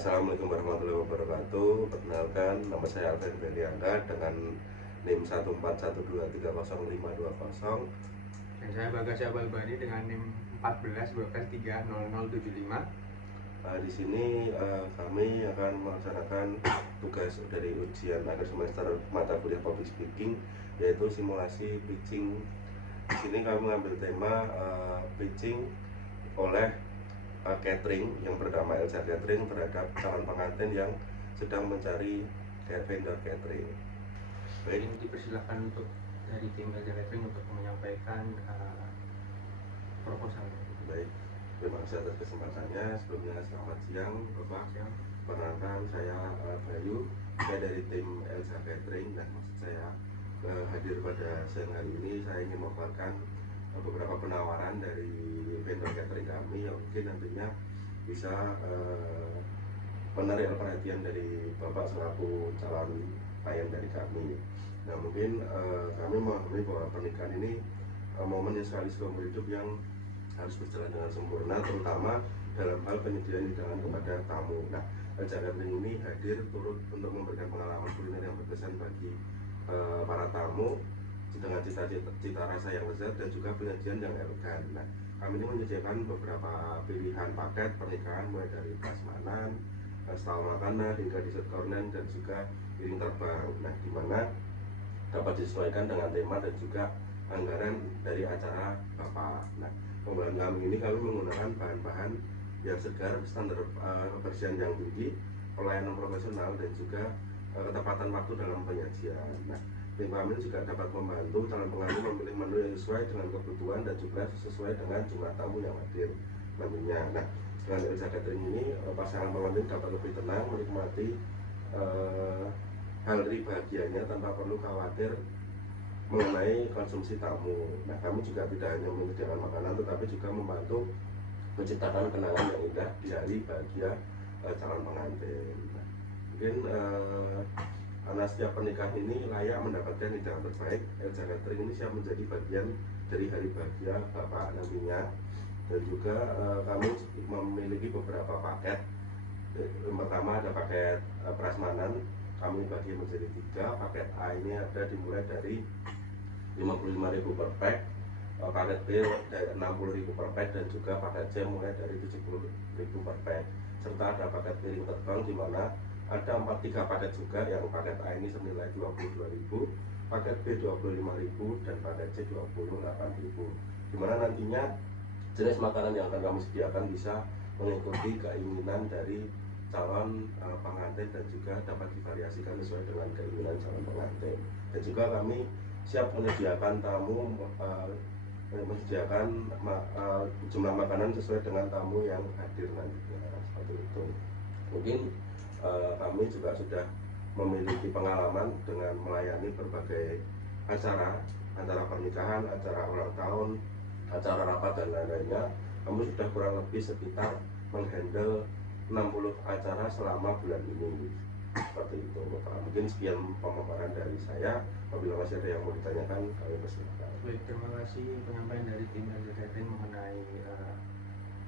Assalamualaikum warahmatullahi wabarakatuh. Perkenalkan, nama saya Alvin Beliangga dengan NIM 141230520. Dan saya Bagas Balbani dengan NIM 14 12 30075. Di sini kami akan melaksanakan tugas dari ujian akhir semester mata kuliah Public Speaking, yaitu simulasi pitching. Di sini kami mengambil tema pitching oleh catering yang bernama Elza Catering terhadap calon pengantin yang sedang mencari vendor catering. Baik, ini dipersilakan untuk dari tim Elza Catering untuk menyampaikan proposal. Baik, terima kasih atas kesempatannya. Sebelumnya selamat siang Bapak. Perkenalkan, saya Bayu, saya dari tim Elza Catering, dan maksud saya hadir pada siang hari ini saya ingin memaparkan beberapa penawaran dari vendor catering kami yang mungkin nantinya bisa menarik perhatian dari Bapak selaku calon klien dari kami. Nah, mungkin kami memahami bahwa pernikahan ini momen yang sekali seumur hidup yang harus berjalan dengan sempurna, terutama dalam hal penyediaan hidangan kepada tamu. Nah, Elza Catering ini hadir turut untuk memberikan pengalaman kuliner yang berkesan bagi para tamu dengan cita rasa yang lezat dan juga penyajian yang elegan. Nah, kami ini menyediakan beberapa pilihan paket pernikahan mulai dari prasmanan, style makanan hingga dessert corner dan juga piring terbang. Nah, di mana dapat disesuaikan dengan tema dan juga anggaran dari acara Bapak. Nah, pembuatan kami ini kami menggunakan bahan-bahan yang segar, standar kebersihan yang tinggi, pelayanan profesional dan juga ketepatan waktu dalam penyajian. Nah, tim kami juga dapat membantu calon pengantin memilih menu yang sesuai dengan kebutuhan dan juga sesuai dengan jumlah tamu yang hadir nantinya. Nah, dengan Elza Catering ini pasangan pengantin dapat lebih tenang menikmati hal dari bahagianya tanpa perlu khawatir mengenai konsumsi tamu. Nah, kami juga tidak hanya menyediakan makanan tetapi juga membantu menciptakan kenangan yang indah di hari bahagia calon pengantin. Nah, mungkin karena setiap pernikahan ini layak mendapatkan hidangan terbaik, Elza Catering ini siap menjadi bagian dari hari bahagia Bapak nantinya. Dan juga kami memiliki beberapa paket. Yang pertama ada paket prasmanan, kami bagi menjadi 3. Paket A ini ada dimulai dari 55.000 per pack, paket B dari 60.000 per pack, dan juga paket C mulai dari 70.000 per pack. Serta ada paket piring terbang di mana ada 3 paket juga, yang paket A ini senilai 22.000, paket B 25.000, dan paket C 28.000. Di mana nantinya jenis makanan yang akan kami sediakan bisa mengikuti keinginan dari calon pengantin dan juga dapat divariasikan sesuai dengan keinginan calon pengantin. Dan juga kami siap menyediakan tamu, menyediakan jumlah makanan sesuai dengan tamu yang hadir nantinya, seperti itu. Mungkin kami juga sudah memiliki pengalaman dengan melayani berbagai acara pernikahan, acara ulang tahun, acara rapat dan lain-lainnya. Kami sudah kurang lebih sekitar menghandle 60 acara selama bulan ini, seperti itu Bapak. Mungkin sekian pemaparan dari saya. Apabila masih ada yang mau ditanyakan, kami persilakan. Baik, terima kasih penyampaian dari tim Elza Catering mengenai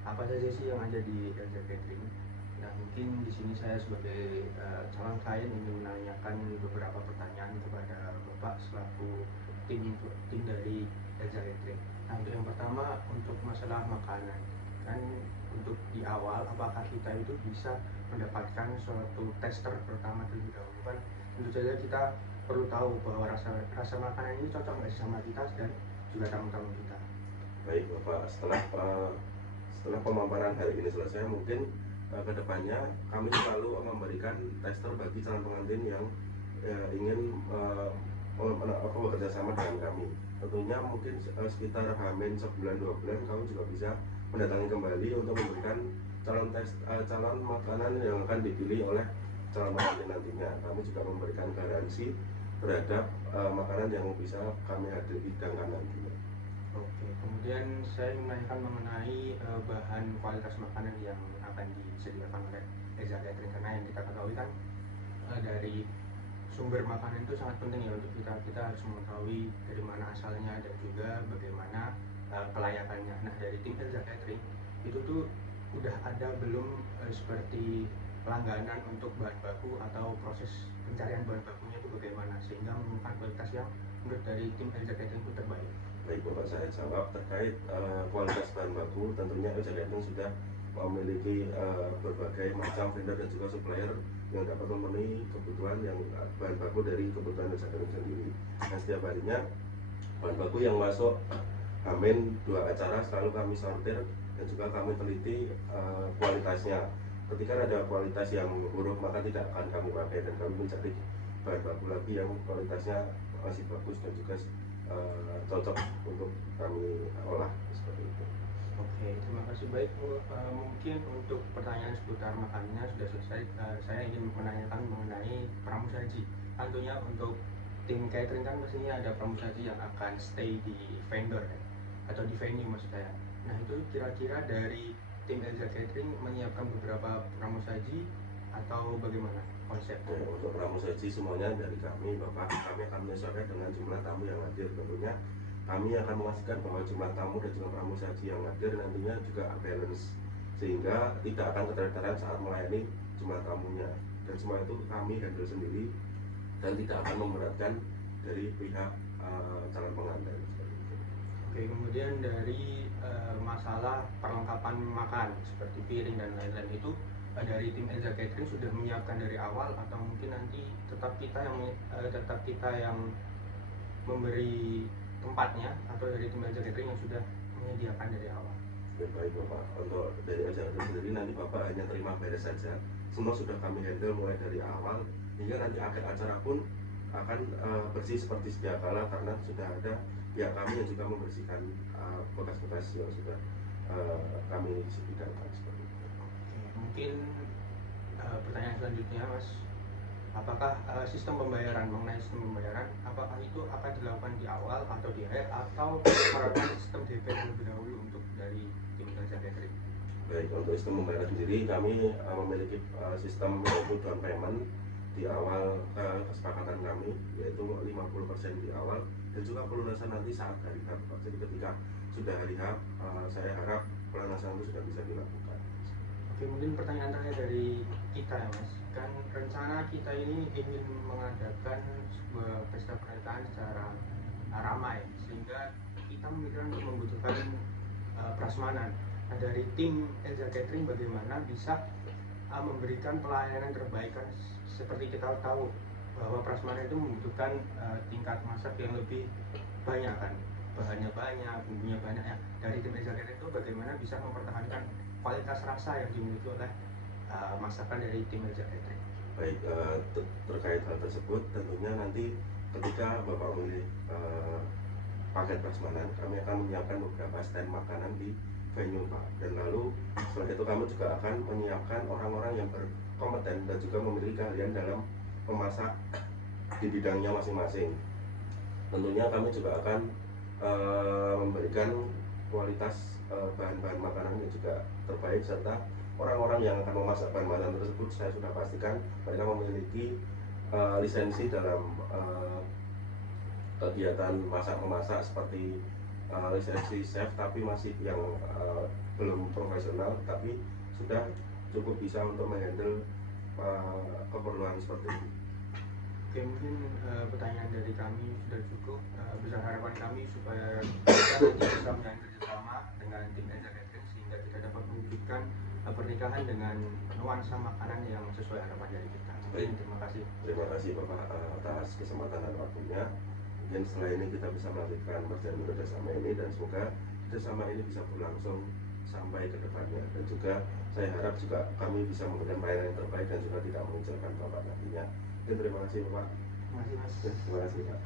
apa saja sih yang ada di Elza Catering. Nah, mungkin di sini saya sebagai calon klien ingin menanyakan beberapa pertanyaan kepada Bapak selaku tim dari Elza Catering. Nah, untuk yang pertama, untuk masalah makanan, kan untuk di awal apakah kita itu bisa mendapatkan suatu tester pertama terlebih dahulu? Kan tentu saja kita perlu tahu bahwa rasa makanan ini cocok nggak sama kita dan juga tamu-tamu kita. Baik Bapak, setelah pemaparan hari ini selesai, mungkin kedepannya kami selalu memberikan tester bagi calon pengantin yang ingin bekerja sama dengan kami. Tentunya mungkin sekitar Hamin sebulan 2 bulan kami juga bisa mendatangi kembali untuk memberikan calon makanan yang akan dipilih oleh calon pengantin nantinya. Kami juga memberikan garansi terhadap makanan yang bisa kami hidangkan nantinya. Oke, kemudian saya menanyakan mengenai bahan kualitas makanan yang akan disediakan oleh Elza Catering, karena yang kita ketahui kan dari sumber makanan itu sangat penting ya untuk kita harus mengetahui dari mana asalnya dan juga bagaimana kelayakannya. Nah, dari tim Elza Catering itu tuh udah ada belum seperti langganan untuk bahan baku atau proses pencarian bahan bakunya itu bagaimana sehingga menemukan kualitas yang menurut dari tim Elja Catering itu terbaik. Baik Bapak, saya jawab terkait kualitas bahan baku. Tentunya Elja Catering sudah memiliki berbagai macam vendor dan juga supplier yang dapat memenuhi kebutuhan yang bahan baku dari kebutuhan Elja Catering sendiri. Nah, setiap harinya bahan baku yang masuk Amin 2 acara selalu kami sortir dan juga kami teliti kualitasnya. Ketika ada kualitas yang buruk maka tidak akan kami pakai dan kami mencari bahan baku lagi yang kualitasnya masih bagus dan juga cocok untuk kami olah seperti itu. Oke, terima kasih. Baik, mungkin untuk pertanyaan seputar makanannya sudah selesai. Saya ingin menanyakan mengenai pramusaji. Tentunya untuk tim catering kan pastinya ada pramusaji yang akan stay di vendor ya, atau di venue maksud saya. Nah itu kira-kira dari tim Elja Catering menyiapkan beberapa pramusaji atau bagaimana konsepnya? Untuk pramusaji semuanya dari kami Bapak, kami akan menyesuaikan dengan jumlah tamu yang hadir. Tentunya kami akan memastikan bahwa jumlah tamu dan jumlah pramusaji yang hadir nantinya juga balance sehingga tidak akan keteteran saat melayani jumlah tamunya, dan semua itu kami handle sendiri dan tidak akan memberatkan dari pihak calon pengantin. Oke, kemudian dari masalah perlengkapan makan seperti piring dan lain-lain itu dari tim Elja Catering sudah menyiapkan dari awal atau mungkin nanti tetap kita yang memberi tempatnya, atau dari tim Elja Catering yang sudah menyediakan dari awal? Baik Bapak, untuk dari Elja Catering sendiri nanti Bapak hanya terima beres saja. Semua sudah kami handle mulai dari awal hingga nanti akhir acara pun akan bersih seperti sedia kala karena sudah ada pihak kami yang juga membersihkan bekas-bekas yang sudah kami sediakan seperti itu. Mungkin pertanyaan selanjutnya Mas, apakah sistem pembayaran, mengenai sistem pembayaran, apakah itu akan dilakukan di awal atau di akhir atau menerapkan sistem DP terlebih dahulu untuk dari tim Elja Catering? Baik, untuk sistem pembayaran sendiri kami memiliki sistem yaitu down payment di awal kesepakatan kami, yaitu 50% di awal dan juga pelunasan nanti saat hari H. Jadi ketika sudah hari H, saya harap pelunasan itu sudah bisa dilakukan. Oke, mungkin pertanyaan terakhir dari kita ya Mas, kan rencana kita ini ingin mengadakan sebuah pesta pernikahan secara ramai sehingga kita memikirkan untuk membutuhkan prasmanan. Nah, dari tim Elja Catering bagaimana bisa memberikan pelayanan terbaik, kan seperti kita tahu bahwa prasmanan itu membutuhkan tingkat masak yang lebih banyak kan, bahannya banyak, bumbunya banyak ya. Dari tim Elja Catering itu bagaimana bisa mempertahankan kualitas rasa yang dimiliki oleh masakan dari tim Elja Catering? Baik, terkait hal tersebut tentunya nanti ketika Bapak memilih paket prasmanan, kami akan menyiapkan beberapa stand makanan di venue Pak, dan lalu setelah itu kami juga akan menyiapkan orang-orang yang berkompeten dan juga memiliki keahlian dalam memasak di bidangnya masing-masing. Tentunya kami juga akan memberikan kualitas bahan-bahan makanan yang juga terbaik, serta orang-orang yang akan memasak bahan makanan tersebut saya sudah pastikan mereka memiliki lisensi dalam kegiatan masak-memasak seperti lisensi chef, tapi masih yang belum profesional, tapi sudah cukup bisa untuk menghandle keperluan seperti ini. Oke, mungkin pertanyaan dari kami sudah cukup. Besar harapan kami supaya kita nanti bisa menjalin kerjasama dengan tim Elja Catering sehingga kita dapat mewujudkan pernikahan dengan nuansa makanan yang sesuai harapan dari kita. Terima kasih. Terima kasih Bapak atas kesempatan dan waktunya. Mungkin setelah ini kita bisa melanjutkan perjalanan kerjasama ini dan semoga kerjasama ini bisa berlangsung sampai ke depannya, dan juga saya harap juga kami bisa memberikan pelayanan yang terbaik dan juga tidak mengecewakan Bapak nantinya. Terima kasih Bapak. Terima kasih Mas. Terima kasih Pak.